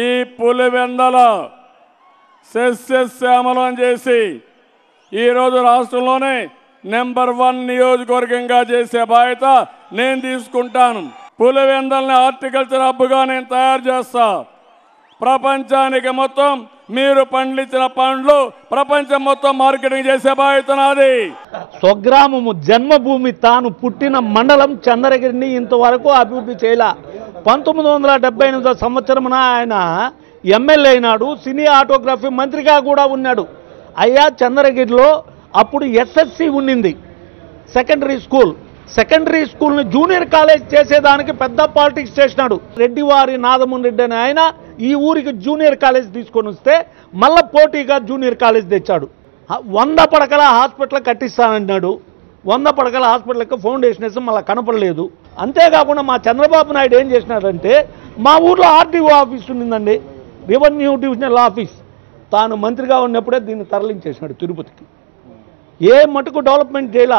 ఈ పులివెందల సస్యశ్యామలం చేసి ఈరోజు రాష్ట్రంలోనే నెంబర్ 1 నియోజకవర్గంగా చేసే బాధ్యత నేను తీసుకుంటాను. పులివెందల్ని హార్టికల్చర్ హబ్గా నేను తయారు చేస్తా. ప్రపంచానికి మొత్తం మీరు పండించిన పండ్లు ప్రపంచం మొత్తం మార్కెటింగ్ చేసే బాధ్యత నాది. స్వగ్రామము జన్మభూమి తాను పుట్టిన మండలం చంద్రగిరిని ఇంతవరకు అభివృద్ధి చేయాల. 1978 సంవత్సరమున ఆయన ఎమ్మెల్యే అయినాడు. సినీ ఆటోగ్రఫీ మంత్రిగా కూడా ఉన్నాడు. అయ్యా చంద్రగిరిలో అప్పుడు ఎస్ఎస్సి ఉన్నింది, సెకండరీ స్కూల్ని జూనియర్ కాలేజ్ చేసేదానికి పెద్ద పాలిటిక్స్ చేసినాడు. రెడ్డివారి నాదముని రెడ్డి అని ఆయన ఈ ఊరికి జూనియర్ కాలేజ్ తీసుకొని వస్తే మళ్ళా పోటీగా జూనియర్ కాలేజ్ తెచ్చాడు. 100 పడకల హాస్పిటల్ కట్టిస్తానన్నాడు. 100 పడకల హాస్పిటల్కి ఫౌండేషన్ వేసి మళ్ళీ కనపడలేదు. అంతేకాకుండా మా చంద్రబాబు నాయుడు ఏం చేసినాడంటే మా ఊర్లో ఆర్టీఓ ఆఫీస్ ఉండిందండి, రెవెన్యూ డివిజనల్ ఆఫీస్. తాను మంత్రిగా ఉన్నప్పుడే దీన్ని తరలించేసినాడు తిరుపతికి. ఏ మటుకు డెవలప్మెంట్ చేయాల.